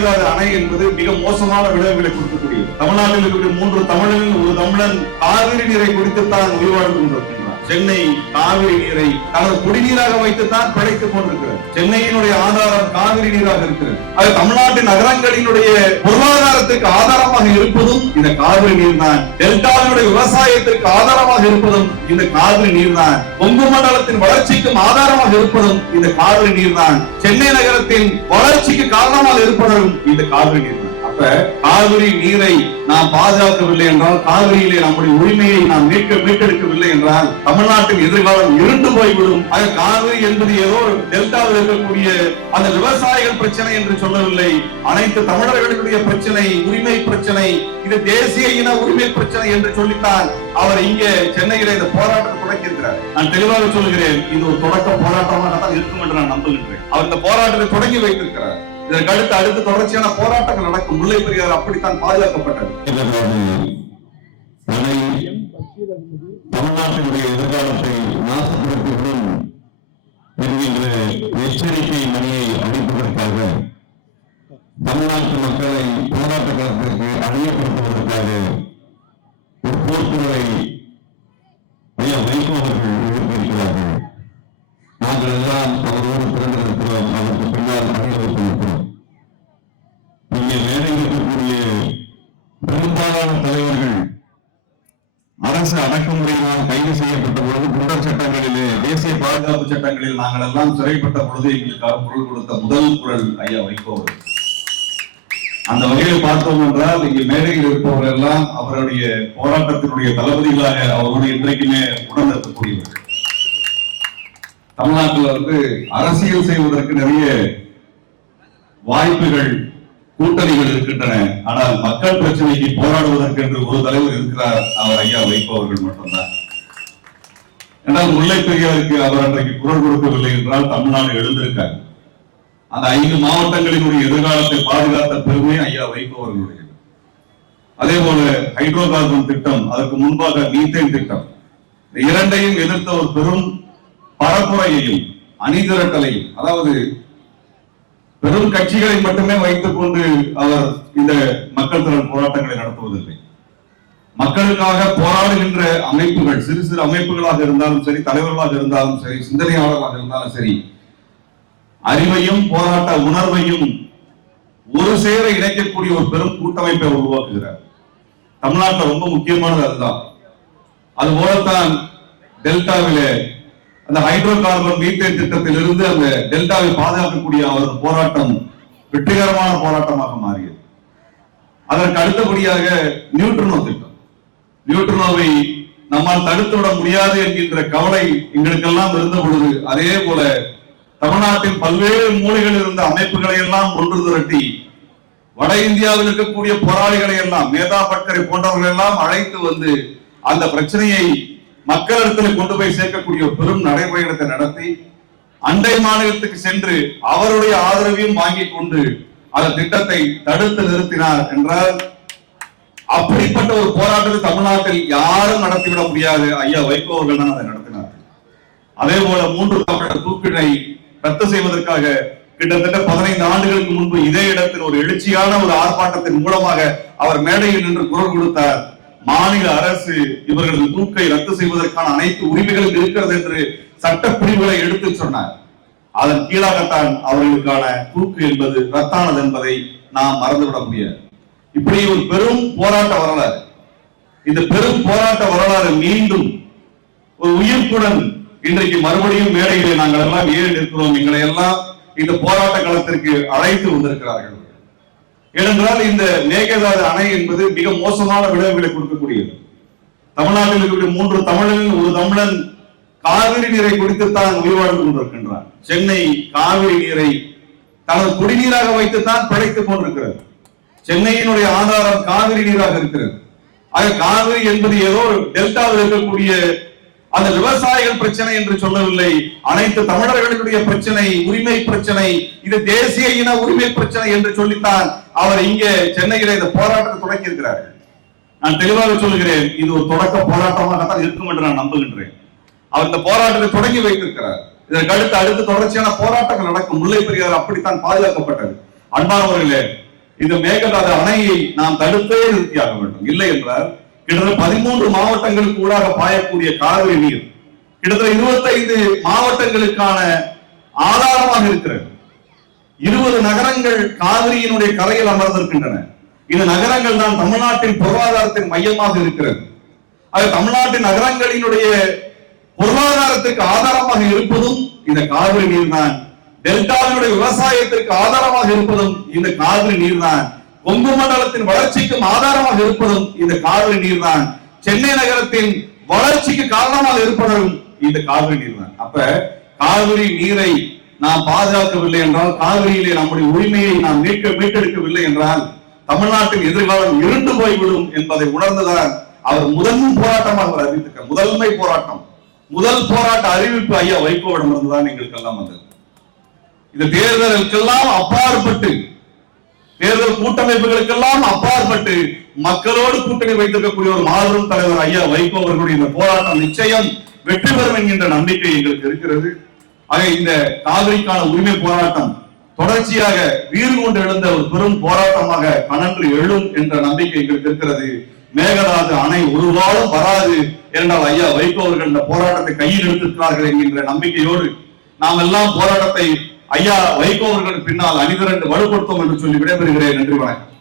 மேகதாது அணை என்பது மிக மோசமான விளைவுகளை கொடுக்கக்கூடியது. தமிழ்நாட்டில் இருக்கக்கூடிய 3 தமிழர்கள் ஒரு தமிழன் காவிரி நீரை குடித்துத்தான் உயிர் வாழ்ந்து கொண்டிருக்கின்றார். சென்னை காவிரி நீரை தனது குடிநீராக வைத்துத்தான் பிழைத்துக் கொண்டிருக்கிறது. சென்னையினுடைய ஆதாரம் காவிரி நீராக இருக்கிறது. அது தமிழ்நாட்டின் நகரங்களினுடைய பொருளாதாரத்திற்கு ஆதாரமாக இருப்பதும் இந்த காவிரி நீர் தான். டெல்டாவினுடைய விவசாயத்திற்கு ஆதாரமாக இருப்பதும் இந்த காவிரி நீர் தான். கொங்கு மண்டலத்தின் வளர்ச்சிக்கும் ஆதாரமாக இருப்பதும் இந்த காவிரி நீர் தான். சென்னை நகரத்தின் வளர்ச்சிக்கு காரணமாக இருப்பதும் இந்த காவிரி நீர் தான். அப்ப காவிரி நீரை நாம் பாதுகாக்கவில்லை என்றால், காவிரியிலே நம்முடைய உரிமையை நாம் மீட்டெடுக்கவில்லை என்றால் தமிழ்நாட்டின் எதிர்காலம் இருண்டு போய்விடும். அது காவிரி என்பது ஏதோ டெல்டாவில் இருக்கக்கூடிய அந்த விவசாயிகள் பிரச்சனை என்று சொல்லவில்லை. அனைத்து தமிழர்களுடைய பிரச்சனை, உரிமை பிரச்சனை, இது தேசிய இன உரிமை பிரச்சனை என்று சொல்லித்தான் அவர் இங்கே சென்னையில இந்த போராட்டத்தை தொடங்கியிருக்கிறார். நான் தெளிவாக சொல்கிறேன், இது ஒரு தொடக்க போராட்டமாக தான் இருக்கும் என்று நான் நம்புகின்றேன். அவர் இந்த போராட்டத்தை தொடங்கி வைத்திருக்கிறார். இதற்கு அடுத்து தொடர்ச்சியான போராட்டங்கள் நடக்கும். முல்லை பெரியாறு அப்படித்தான் பாதுகாக்கப்பட்டது. தமிழ்நாட்டினுடைய எதிர்காலத்தை நாசப்படுத்திவிடும் என்கின்ற எச்சரிக்கை மணியை அளிப்பதற்காக தமிழ்நாட்டு மக்களை போராட்ட களத்திற்கு அணியப்படுத்துவதற்காக ஒரு போர்க்குழுவை ஐயா வைகோ அவர்கள் எழுப்பியிருக்கிறார்கள். நாங்கள் எல்லாம் அவரோடு திறந்திருக்கிறோம். அதற்கு பின்னால் அணிவகுத்திருக்கிறோம். இங்கே மேடையில் இருக்கக்கூடிய பெரும்பாலான தலைவர்கள் அரசு அடக்குமுறையினால் கைது செய்யப்பட்ட பொழுது, குண்டர் சட்டங்களிலே, தேசிய பாதுகாப்பு சட்டங்களில் நாங்கள் எல்லாம் சிறைப்பட்ட பொழுது எங்களுக்காக குரல் கொடுத்த முதல் குரல் ஐயா வைகோ. அந்த வகையில் பார்த்தோம் என்றால் இங்கு மேடையில் இருப்பவர்கள் எல்லாம் அவருடைய போராட்டத்தினுடைய தளபதிகளாக அவரோடு இன்றைக்குமே உணர்ந்தக்கூடியவர்கள். தமிழ்நாட்டில் அரசியல் செய்வதற்கு நிறைய வாய்ப்புகள், கூட்டணிகள் இருக்கின்றன. ஆனால் மக்கள் பிரச்சனைக்கு போராடுவதற்கு என்று ஒரு தலைவர் இருக்கிறார், அவர் ஐயா வைகோ அவர்கள் மட்டும்தான். என்றால் முல்லை பெரியாருக்கு அவர் அன்றைக்கு குரல் கொடுக்கவில்லை என்றால் தமிழ்நாடு எழுந்திருக்கார். அந்த 5 மாவட்டங்களினுடைய எதிர்காலத்தை பாதுகாத்த பெருமை ஐயா வைகோ அவர்களுடைய. அதே போல ஹைட்ரோ கார்பன் திட்டம், அதற்கு முன்பாக மீத்தேன் திட்டம், இந்த இரண்டையும் எதிர்த்த ஒரு பெரும் பரப்புரையையும் அணிதிரட்டலையும், அதாவது பெரும் கட்சிகளை மட்டுமே வைத்துக் கொண்டு அவர் இந்த மக்கள் திரள் போராட்டங்களை நடத்துவதில்லை. மக்களுக்காக போராடுகின்ற அமைப்புகள், சிறு சிறு அமைப்புகளாக இருந்தாலும் சரி, தலைவர்களாக இருந்தாலும் சரி, சிந்தனையாளர்களாக இருந்தாலும் சரி, அறிவையும் போராட்ட உணர்வையும் ஒரு சேர இணைக்கக்கூடிய ஒரு பெரும் கூட்டமைப்பை உருவாக்குகிறார். தமிழ்நாட்டில் ரொம்ப முக்கியமானது அதுதான். அது போலத்தான் டெல்டாவிலே அந்த ஹைட்ரோ கார்பன் மீத்தேன் திட்டத்தில் இருந்து அந்த டெல்டாவை பாதுகாக்கக்கூடிய அவர் போராட்டம் வெற்றிகரமான போராட்டமாக மாறியது. அதற்கு அடுத்தபடியாக நியூட்ரினோ திட்டம், நியூட்ரினோவை நம்மால் தடுத்து விட முடியாது என்கின்ற கவலை எங்களுக்கெல்லாம் இருந்த பொழுது, அதே போல தமிழ்நாட்டின் பல்வேறு மூலைகளில் இருந்த அமைப்புகளை எல்லாம் ஒன்று திரட்டி வட இந்தியாவில் இருக்கக்கூடிய போராளிகளை எல்லாம், மேதா பட்கரை போன்றவர்கள் எல்லாம் அழைத்து வந்து அந்த பிரச்சனையை மக்களிடத்தில் கொண்டு போய் சேர்க்கக்கூடிய பெரும் நடைமுறைகளை நடத்தி அண்டை மாநிலத்துக்கு சென்று அவருடைய ஆதரவையும் வாங்கிக் கொண்டு அந்த திட்டத்தை தடுத்து நிறுத்தினார் என்றால், அப்படிப்பட்ட ஒரு போராட்டத்தை தமிழ்நாட்டில் யாரும் நடத்திவிட முடியாது. ஐயா வைகோ அவர்கள் தான் அதை நடத்தினார். அதே போல 3 தமிழர் தூக்கினை ரத்து செய்வதற்காக கிட்டத்தட்ட 15 ஆண்டுகளுக்கு முன்பு இதே இடத்தில் ஒரு எழுச்சியான ஒரு ஆர்ப்பாட்டத்தின் மூலமாக அவர் மேடையில் நின்று குரல் கொடுத்தார். மாநில அரசு இவர்களது தூக்கை ரத்து செய்வதற்கான அனைத்து உரிமைகளும் இருக்கிறது என்று சட்ட பிரிவுகளை எடுத்து சொன்னார். அதன் கீழாகத்தான் அவர்களுக்கான தூக்கு என்பது ரத்தானது என்பதை நாம் மறந்துவிட முடியாது. இப்படி ஒரு பெரும் போராட்ட வரலாறு, இந்த பெரும் போராட்ட வரலாறு மீண்டும் ஒரு உயிர்ப்புடன் இன்றைக்கு மறுபடியும் மேடையிலே நாங்கள் எல்லாம் ஏறி நிற்கிறோம். எங்களை எல்லாம் இந்த போராட்ட களத்திற்கு அழைத்து வந்திருக்கிறார்கள். ஏனென்றால் இந்த மேகதாது அணை என்பது மிக மோசமான விளைவுகளை கொடுக்கக்கூடியது. தமிழ்நாட்டில் இருக்கக்கூடிய 3 தமிழர்கள் ஒரு தமிழன் காவிரி நீரை குடித்துத்தான் உயிர் வாழ்ந்து கொண்டிருக்கின்றார். சென்னை காவிரி நீரை தனது குடிநீராக வைத்துத்தான் பிழைத்துக் கொண்டிருக்கிறது. சென்னையினுடைய ஆதாரம் காவிரி நீராக இருக்கிறது. ஆக காவிரி என்பது ஏதோ டெல்டாவில் இருக்கக்கூடிய அந்த விவசாயிகள் பிரச்சனை என்று சொல்லவில்லை. அனைத்து தமிழர்களுடைய பிரச்சனை, உரிமை பிரச்சனை, இது தேசிய இன உரிமை பிரச்சனை என்று சொல்லித்தான் அவர் இங்கே சென்னையில இந்த போராட்டத்தை தொடங்கி இருக்கிறார். நான் தெளிவாக சொல்கிறேன், இது ஒரு தொடக்க போராட்டமாக தான் இருக்கும் என்று நான் நம்புகின்றேன். அவர் இந்த போராட்டத்தை தொடங்கி வைத்திருக்கிறார். இதற்கு அடுத்து தொடர்ச்சியான போராட்டங்கள் நடக்கும். முல்லை பெரியாறு அப்படித்தான் பாதுகாக்கப்பட்டது. அன்பானவர்களே, இந்த மேகதாது அணையை நாம் தடுத்தே நிறுத்தியாக வேண்டும். இல்லை என்றால் கிட்டத்தட்ட 13 மாவட்டங்களுக்கு ஊடாக பாயக்கூடிய காவிரி நீர் கிட்டத்தட்ட 25 மாவட்டங்களுக்கான ஆதாரமாக இருக்கிறது. 20 நகரங்கள் காவிரியினுடைய கரையில் அமர்ந்திருக்கின்றன. இந்த நகரங்கள் தான் தமிழ்நாட்டின் பொருளாதாரத்தின் மையமாக இருக்கிறது. அது தமிழ்நாட்டின் நகரங்களினுடைய பொருளாதாரத்திற்கு ஆதாரமாக இருப்பதும் இந்த காவிரி நீர் தான். டெல்டாவினுடைய விவசாயத்திற்கு ஆதாரமாக இருப்பதும் இந்த காவிரி நீர் தான். கொங்கு மண்டலத்தின் வளர்ச்சிக்கும் ஆதாரமாக இருப்பதும் இந்த காவிரி நீர் தான். சென்னை நகரத்தின் வளர்ச்சிக்கு காரணமாக இருப்பதும் இந்த காவிரி நீர் தான். அப்ப காவிரி நீரை நாம் பாதுகாக்கவில்லை என்றால், காவிரியிலே நம்முடைய உரிமையை நாம் மீட்டெடுக்கவில்லை என்றால் தமிழ்நாட்டின் எதிர்காலம் இருண்டு போய்விடும் என்பதை உணர்ந்துதான் அவர் முதல் போராட்டமாக அவர் அறிவித்திருக்க முதல் போராட்ட அறிவிப்பு ஐயா வைகோவிடம் இருந்துதான் எங்களுக்கெல்லாம் வந்தது. இந்த தேர்தலுக்கெல்லாம் அப்பாற்பட்டு, தேர்தல் கூட்டமைப்புகளுக்கெல்லாம் அப்பாற்பட்டு மக்களோடு கூட்டணி வைத்திருக்கக்கூடிய ஒரு மாபெரும் தலைவர் ஐயா வைகோ அவர்களுடைய இந்த போராட்டம் நிச்சயம் வெற்றி பெறும் என்கின்ற நம்பிக்கை எங்களுக்கு இருக்கிறது. ஆக இந்த காவிரிக்கான உரிமை போராட்டம் தொடர்ச்சியாக வீறு கொண்டு எழுந்த ஒரு பெரும் போராட்டமாக கனன்று எழும் என்ற நம்பிக்கை எங்களுக்கு இருக்கிறது. மேகதாது அணை ஒரு காலம் வராது என்றால் ஐயா வைகோ அவர்கள் இந்த போராட்டத்தை கையில் எடுத்திருக்கிறார்கள் என்கின்ற நம்பிக்கையோடு நாம் எல்லாம் போராட்டத்தை ஐயா வைகோ அவர்களுக்கு பின்னால் அணிதிரண்டு வலுப்படுத்தும் என்று சொல்லி விடைபெறுகிறேன். நன்றி, வணக்கம்.